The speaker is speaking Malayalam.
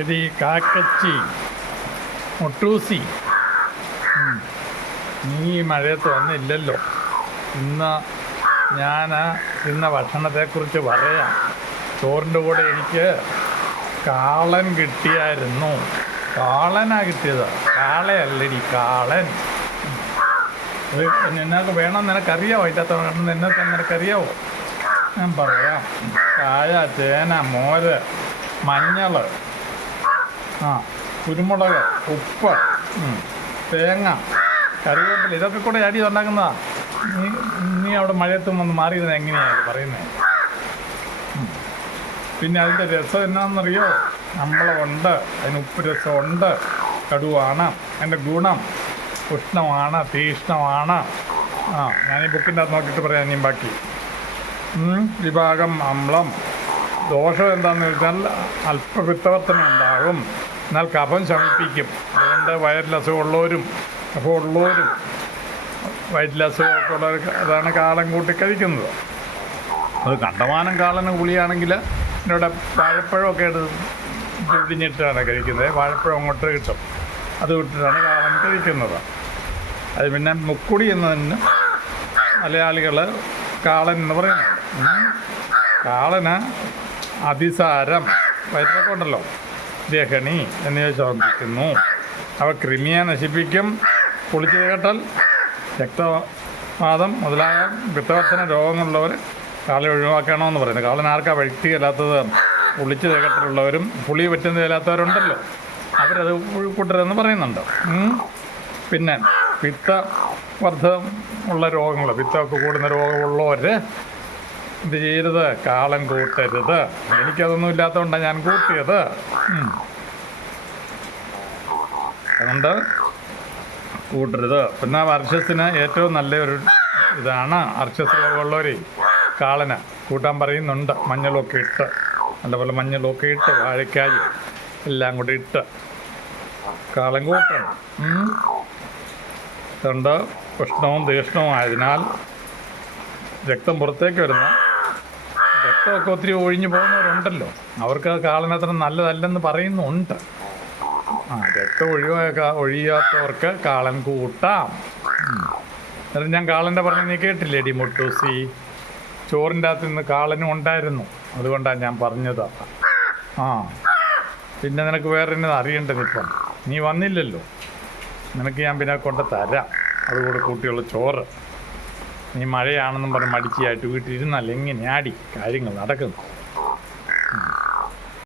എടി കാക്കച്ചി മുട്ടൂസി, നീ ഈ മഴയത്ത് വന്നില്ലല്ലോ. ഇന്ന് ഞാൻ ഇന്ന ഭക്ഷണത്തെക്കുറിച്ച് പറയാം. ചോറിൻ്റെ കൂടെ എനിക്ക് കാളൻ കിട്ടിയായിരുന്നു. കാളനാ കിട്ടിയത്, കാളയല്ലടി, കാളൻ. അത് നിനക്ക് വേണം, നിനക്കറിയാവോ? അതിൻ്റെ നിനക്ക് നിനക്കറിയാവോ? ഞാൻ പറയാം. കായ, ചേന, മോര്, മഞ്ഞൾ, കുരുമുളക്, ഉപ്പ്, തേങ്ങ, കറിവേപ്പില, ഇതൊക്കെ കൂടെ അടി ഉണ്ടാക്കുന്നതാ. നീ അവിടെ മഴയത്തും വന്ന് മാറിയിരുന്നത് എങ്ങനെയാണ് പറയുന്നത്? പിന്നെ അതിൻ്റെ രസം എന്നാണെന്നറിയോ? നമ്മളമുണ്ട്, അതിന് ഉപ്പ് രസമുണ്ട്, കടുവാണ്. അതിൻ്റെ ഗുണം ഉഷ്ണമാണ്, തീഷ്ണമാണ്. ഞാനീ ബുക്കിൻ്റെ അത് നോക്കിയിട്ട് പറയാം ഇനിയും ബാക്കി. വിഭാഗം അമ്ലം. ദോഷം എന്താണെന്ന് വെച്ചാൽ അല്പപിത്തവർത്തനം ഉണ്ടാകും, എന്നാൽ കഫം ശമിപ്പിക്കും. അതുകൊണ്ട് വയറ്റിലസുഖമുള്ളവരും കഫമുള്ളവരും വയറ്റിലസുഖമൊക്കെ ഉള്ളവർ അതാണ് കാളൻ കൂട്ടി കഴിക്കുന്നത്. അത് കണ്ടമാനം കാളന് ഗുളിയാണെങ്കിൽ ഇവിടെ വാഴപ്പഴമൊക്കെ പിഴിഞ്ഞിട്ടാണ് കഴിക്കുന്നത്. വാഴപ്പഴം അങ്ങോട്ട് കിട്ടും, അത് വിട്ടിട്ടാണ് കാളൻ കഴിക്കുന്നത്. അത് പിന്നെ മുക്കുടി എന്നതിന് മലയാളികൾ കാളൻ എന്ന് പറയുന്നത്. കാളന് അതിസാരം, വയറ്റൊക്കെ ഉണ്ടല്ലോ, ദഹനി എന്നിവ ശമിപ്പിക്കുന്നു. അവ കൃമിയെ നശിപ്പിക്കും. കുളിച്ച് കേട്ടാൽ രക്തവാദം മുതലായ പിത്തവർത്തന രോഗങ്ങളുള്ളവർ കാളെ ഒഴിവാക്കണമെന്ന് പറയുന്നത്. കാളൻ ആർക്കാ വഴുത്തിയല്ലാത്തത്? പുളിച്ച് തേക്കട്ടിലുള്ളവരും പുളി പറ്റുന്നതില്ലാത്തവരുണ്ടല്ലോ, അവരത് കൂട്ടരെന്ന് പറയുന്നുണ്ട്. പിന്നെ പിത്തവർദ്ധമുള്ള രോഗങ്ങൾ, പിത്തമൊക്കെ കൂടുന്ന രോഗമുള്ളവർ ഇത് ചെയ്യരുത്, കാളൻ കൂട്ടരുത്. എനിക്കതൊന്നും ഇല്ലാത്തതുകൊണ്ടാണ് ഞാൻ കൂട്ടിയത്. അതുകൊണ്ട് കൂട്ടരുത്. പിന്നെ അർശസിന് ഏറ്റവും നല്ലൊരു ഇതാണ്, അർശസ് രോഗമുള്ളവരെ കാളന് കൂട്ടാൻ പറയുന്നുണ്ട്. മഞ്ഞളൊക്കെ ഇട്ട്, നല്ലപോലെ മഞ്ഞളൊക്കെ ഇട്ട്, വാഴക്കായി എല്ലാം കൂടി ഇട്ട് കാളൻ കൂട്ടണം. അതുകൊണ്ട് ഉഷ്ണവും തീഷ്ണവും ആയതിനാൽ രക്തം പുറത്തേക്ക് വരുന്ന, രക്തമൊക്കെ ഒത്തിരി ഒഴിഞ്ഞു പോകുന്നവരുണ്ടല്ലോ, അവർക്ക് കാളനത്ര നല്ലതല്ലെന്ന് പറയുന്നുണ്ട്. രക്തം ഒഴിയാത്തവർക്ക് കാളൻ കൂട്ടാം. എന്നിട്ട് ഞാൻ കാളൻ്റെ പറഞ്ഞ് നീ കേട്ടില്ലേ ഡി മുട്ടൂസി? ചോറിൻ്റെ അകത്ത് നിന്ന് കാളനും ഉണ്ടായിരുന്നു, അതുകൊണ്ടാണ് ഞാൻ പറഞ്ഞത്. പിന്നെ നിനക്ക് വേറെ എന്നെ അറിയേണ്ടത്. ഇപ്പം നീ വന്നില്ലല്ലോ, നിനക്ക് ഞാൻ പിന്നെ കൊണ്ട് തരാം. അതുകൂടെ കൂട്ടിയുള്ള ചോറ്. നീ മഴയാണെന്നും പറഞ്ഞ് മടിച്ചിയായിട്ട് വീട്ടിലിരുന്നാൽ എങ്ങനെയാടി കാര്യങ്ങൾ നടക്കുന്നു?